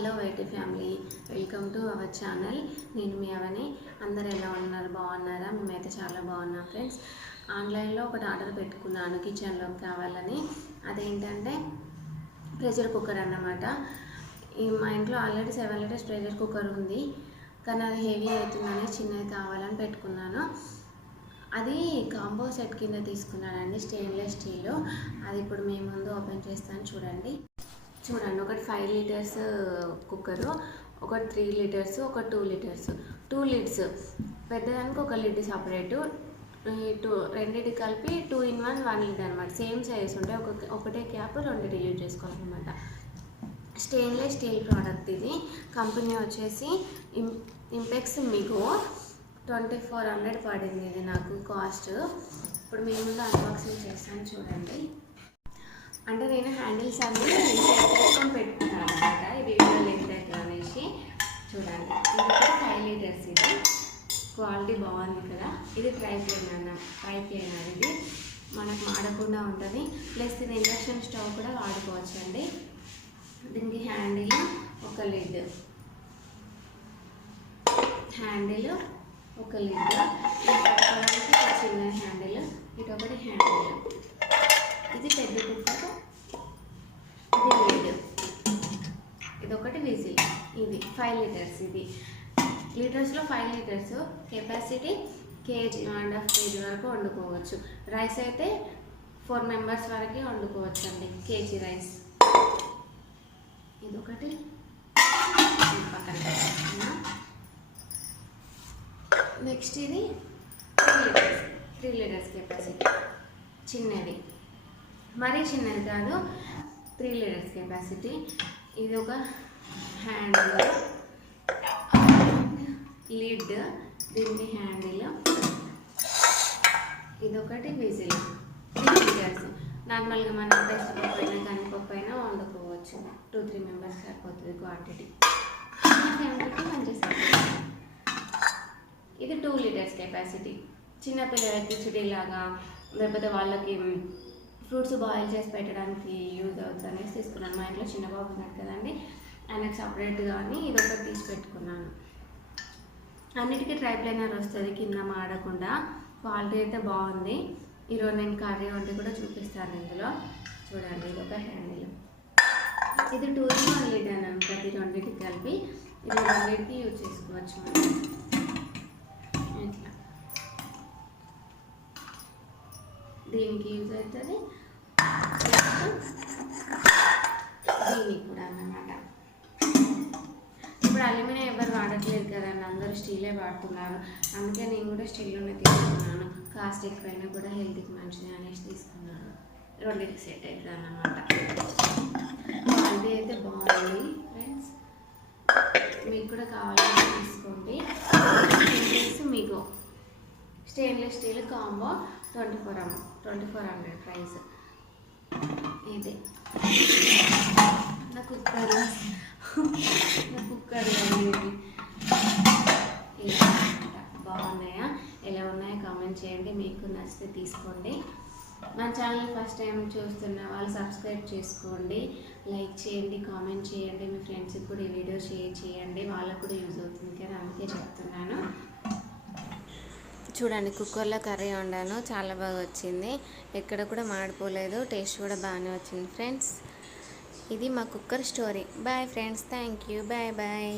Hello YT family, welcome to our channel. నేను మీ అవని. అందరు ఎలా ఉన్నారు? బాగున్నారా? మేమైతే చాలా బాగున్నాం ఫ్రెండ్స్. ఆన్లైన్లో ఒకటి ఆర్డర్ పెట్టుకున్నాను కిచెన్లోకి కావాలని. అదేంటంటే ప్రెషర్ కుక్కర్ అన్నమాట. మా ఇంట్లో ఆల్రెడీ 7 లీటర్స్ ప్రెషర్ కుక్కర్ ఉంది, కానీ అది హెవీ అవుతుందని చిన్నది కావాలని పెట్టుకున్నాను. అది కాంబో సెట్ కింద తీసుకున్నానండి, స్టెయిన్లెస్ స్టీల్. అది ఇప్పుడు మీ ముందు ఓపెన్ చేస్తాను, చూడండి. ఒకటి 5 లీటర్స్ కుక్కరు, ఒకటి 3 లీటర్స్, ఒక 2 లీటర్స్. 2 లిడ్స్, పెద్దదానికి ఒక లిడ్ సపరేటు, రెండింటి కలిపి 2 in 1 లిడ్ అనమాట. సేమ్ సైజ్ ఉంటాయి, ఒకటే క్యాప్ రెండింటి యూజ్ చేసుకోవాలన్నమాట. స్టెయిన్లెస్ స్టీల్ ప్రోడక్ట్ ఇది. కంపెనీ వచ్చేసి ఇంపెక్స్ మిగో. 2400 పడింది ఇది నాకు కాస్ట్. ఇప్పుడు మీ ముందు అన్బాక్సింగ్ చేస్తాను, చూడండి. అంటే నేను హ్యాండిల్స్ అన్నీ చేసుకొని పెట్టుకున్నాను అనమాట, ఈ వీడియో లెంత్ ఎట్లా అనేసి. చూడండి, ఇది 5 లీటర్స్. ఇది క్వాలిటీ బాగుంది కదా. ఇది ట్రై ప్లేనర్. ఇది మనకు మాడకుండా ఉంటుంది. ప్లస్ ఇది ఇండక్షన్ స్టవ్ కూడా వాడుకోవచ్చు అండి. దీనికి హ్యాండిల్, ఒక లిడ్, ఒక లిడ్, ఒక చిన్న హ్యాండిల్, ఇటు ఒకటి హ్యాండిల్. ఇది పెద్ద కుక్కర్, ఇది లిడ్, ఇది ఒకటి విజిల్. ఇది 5 లీటర్స్. ఇది లీటర్స్లో 5 లీటర్స్ కెపాసిటీ. కేజీ 1.5 kg వరకు వండుకోవచ్చు. రైస్ అయితే 4 మెంబర్స్ వరకు వండుకోవచ్చు అండి, కేజీ రైస్. ఇదొకటి పక్కన. నెక్స్ట్ ఇది 3 లీటర్స్ కెపాసిటీ, చిన్నది, మరీ చిన్నది కాదు, 3 లీటర్స్ కెపాసిటీ. ఇది ఒక హ్యాండిల్, లిడ్, దీనికి హ్యాండిల్. ఇదొకటి విజిల్. 3 లీటర్స్. నార్మల్గా మనం పెసరపప్పు అయినా కందిపప్పు అయినా వండుకోవచ్చు. 2-3 మెంబర్స్ సరిపోతుంది క్వాంటిటీ. ఫ్యామిలీకి మంచి సరిపోతుంది. ఇది 2 లీటర్స్ కెపాసిటీ. చిన్నపిల్లలకి కిచిడి లాగా, లేకపోతే వాళ్ళకి ఫ్రూట్స్ బాయిల్ చేసి పెట్టడానికి యూజ్ అవుతుంది అనేసి తీసుకున్నాను. మా ఇంట్లో చిన్న బాబు ఉన్నాడు కదండి, ఆయనకు సపరేట్గా అని ఇది ఒకటి తీసి పెట్టుకున్నాను. అన్నిటికీ ట్రై ప్లేనర్ వస్తుంది, కింద మాడకుండా. క్వాలిటీ అయితే బాగుంది. ఈరోజు నేను కర్రీ వంటి కూడా చూపిస్తాను ఇందులో. చూడండి, ఇది ఒక హ్యాండిల్. ఇది 2 in 1 లిడ్ అని అనుకుంది, రెండింటికి కలిపి. ఇది రెండింటికి యూజ్ చేసుకోవచ్చు మనం. ఇట్లా దీనికి యూజ్ అవుతుంది, దీనికి కూడా అన్నమాట. ఇప్పుడు అల్యూమినియం ఎవరు వాడట్లేదు కదండి, అందరూ స్టీలే వాడుతున్నారు. అందుకే నేను కూడా స్టీల్లోనే తీసుకున్నాను. కాస్ట్ ఎక్కువైనా కూడా హెల్త్కి మంచిది అనేసి తీసుకున్నాను. రెండింటికి సెట్ అవుతుంది అన్నమాట. క్వాలిటీ అయితే బాగుంది ఫ్రెండ్స్, మీకు కూడా కావాలంటే తీసుకోండి. మీకు స్టెయిన్లెస్ స్టీల్ కాంబో 2400 ప్రైస్. ఇది నా కుక్కర్ బాగున్నాయా, ఎలా ఉన్నాయో కామెంట్ చేయండి. మీకు నచ్చితే తీసుకోండి. మన ఛానల్ ఫస్ట్ టైం చూస్తున్న వాళ్ళు సబ్స్క్రైబ్ చేసుకోండి, లైక్ చేయండి, కామెంట్ చేయండి. మీ ఫ్రెండ్స్కి కూడా ఈ వీడియో షేర్ చేయండి, వాళ్ళకు కూడా యూజ్ అవుతుంది కదా, అందుకే చెప్తున్నాను. చూడండి, కుక్కర్లో కర్రీ వండాను, చాలా బాగా వచ్చింది. ఎక్కడ కూడా మాడిపోలేదు, టేస్ట్ కూడా బాగానే వచ్చింది ఫ్రెండ్స్. ఇది మా cooker story. Bye friends, thank you, bye bye.